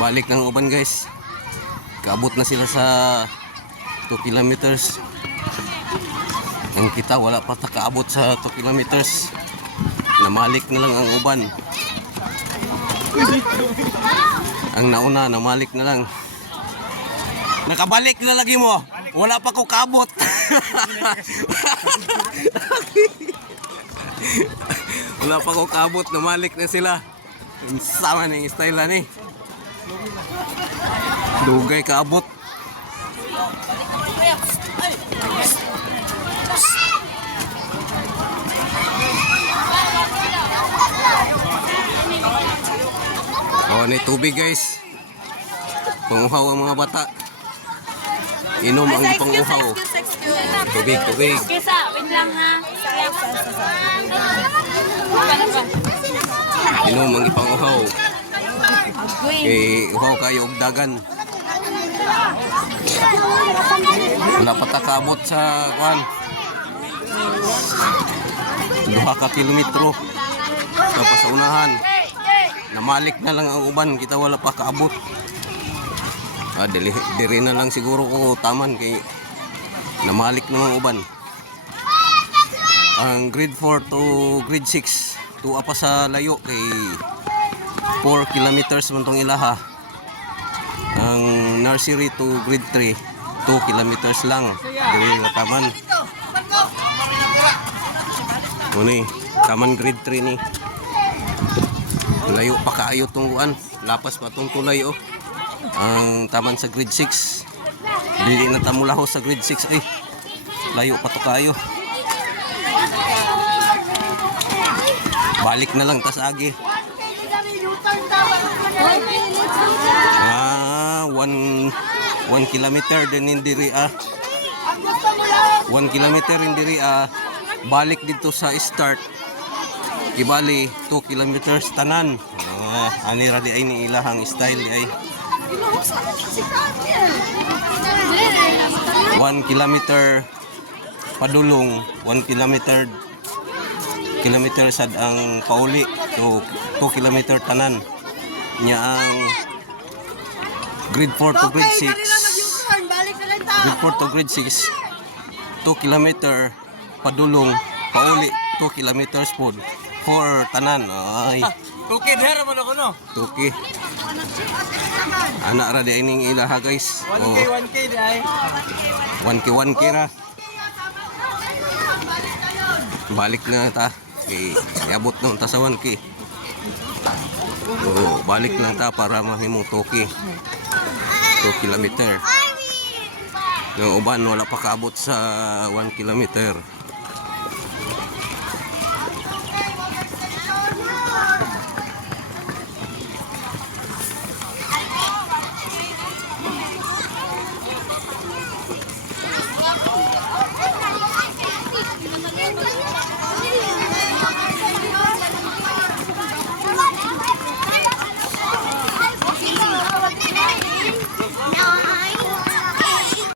Balik ng uban guys. Kaabot na sila sa 2 kilometers. Ang kita wala pa kaabot sa 2 kilometers. Namalik na lang ang uban. Ang nauna namalik na lang. Nakabalik na lagi mo. Wala pa ko kaabot. Wala pa ko kaabot, namalik na sila. Sama na yung style na ni. Dugay kaabot. Oh, ni tubig guys. Panguhaw ang mga bata. Inom ang panguhaw. Tubig, tubig. Kesa, wait lang ha. Inom ang ipanguhaw. Eh, uhaw kayo og dagan. Wala pa takabot sa kuan. 2 ka kilometro. Tapos sa unahan. Namalik na lang ang uban, kita wala pa kaabot. Diri na lang siguro ko taman kay namalik na ang uban. Ang grade 4 to grade 6, tuwa pa sa layo kay 4 kilometers man tong ilaha. Ang nursery to grade 3, 2 kilometers lang. Diri na taman. Muni, taman grade 3 ni. Layo pa kaayo tong kuan, lapas pa tong tulay oh. Ang taman sa grade 6. Dili na ta mulaho sa grade 6 ay. Layo pa to kaayo. Balik na lang tas agi. 1 kilometer din indiri 1 kilometer indiri balik dito sa start. Ibali 2 kilometers tanan. Ani ra di ay ni ilahang style di ay. 1 kilometer padulong, 1 kilometer sad ang pauli, so 2 kilometer tanan. Nya ang grade 4 to grade 6. Grade 4 to grade 6, 2 kilometer padulong, pauli 2 kilometers pod for tanan. Ay. Tuki dera mo ko no. Tuki. Anak ra di ining ilaha guys. 1K di ay. 1K ra. Balik na ta. Okay, iabot na ta sa 1K. Balik na ta para mahimong tuki. 2 kilometer. Yung uban wala pa kaabot sa 1 kilometer.